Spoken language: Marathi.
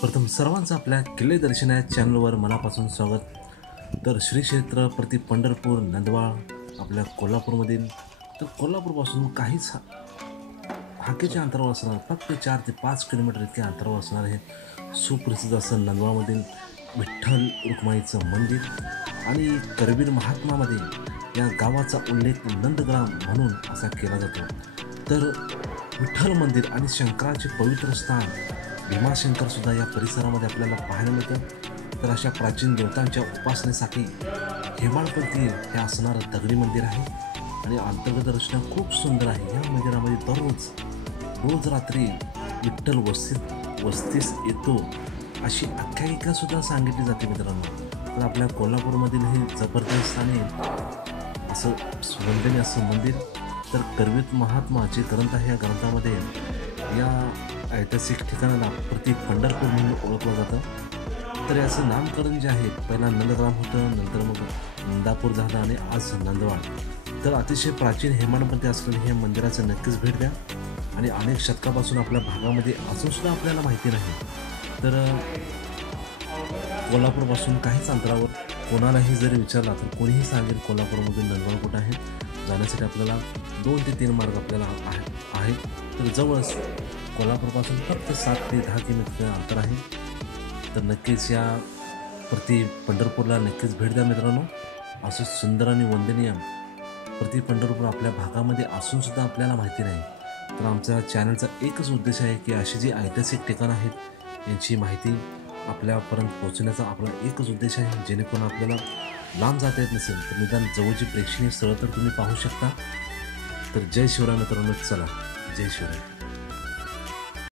प्रथम सर्वांचं आपल्या किल्ले दर्शन या चॅनलवर मनापासून स्वागत। तर श्री क्षेत्र प्रति पंढरपूर नंदवाळ आपल्या कोल्हापूरमधील, तर कोल्हापूरपासून काहीच हाकेच्या अंतरावर असणार, फक्त 4 ते 5 किलोमीटर इतके अंतरावर असणार हे सुप्रसिद्ध असं नंदवाळमधील विठ्ठल रुक्माईचं मंदिर। आणि करवीर महात्मामध्ये या गावाचा उल्लेख नंदग्राम म्हणून असा केला जातो। तर विठ्ठल मंदिर आणि शंकराचे पवित्र स्थान भीमाशंकर सुद्धा या परिसरामध्ये आपल्याला पाहायला मिळतं। तर अशा प्राचीन देवतांच्या उपासनेसाठी हेमाळपंथी हे असणारं दगडी मंदिर आहे आणि अंतर्गत रचना खूप सुंदर आहे। या मंदिरामध्ये रोज रात्री विठ्ठल वस्तीस येतो अशी आख्यायिका सुद्धा सांगितली जाते मित्रांनो। तर आपल्या कोल्हापूरमधील हे जबरदस्त आणि असं वंदनीय असं मंदिर, तर करवीर महात्मा जे ग्रंथ आहे या ग्रंथामध्ये या ऐतिहासिक ठिकाणाला प्रति पंढरपूर म्हणून ओळखलं जातं। तर याचं नामकरण जे आहे पहिला नंदग्राम होतं, नंतर मग इंदापूर झालं आणि आज नंदवाळ। तर अतिशय प्राचीन हेमाडपंथी असलेल्या हे मंदिराचं नक्कीच भेट द्या आणि अनेक शतकापासून आपल्या भागामध्ये अजूनसुद्धा आपल्याला माहिती नाही। तर कोल्हापूरपासून काहीच अंतरावर कोणालाही जरी विचारला तर कोणीही सांगेल कोल्हापूरमधून नंदवाळ कुठं आहे। जाण्यासाठी आपल्याला 2 ते 3 मार्ग आपल्याला आहेत। तर जवळच कोल्हापूरपासून फक्त 7 ते 10 किलोमीटर अंतर आहे। तर नक्कीच या प्रति पंढरपूरला नक्कीच भेट द्या मित्रांनो। असं सुंदर आणि वंदनीय प्रति पंढरपूर आपल्या भागामध्ये असूनसुद्धा आपल्याला माहिती नाही। तर आमच्या चॅनलचा एकच उद्देश आहे की अशी जी ऐतिहासिक ठिकाणं आहेत यांची माहिती आपल्यापर्यंत पोहोचण्याचा आपला एकच उद्देश आहे, जेणेकरून आपल्याला लांब जाता येत नसेल तर निदान जवळची प्रेक्षणीय स्थळं तर तुम्ही पाहू शकता। तर जय शिवराय मित्रांनो, चला जय शिवराय।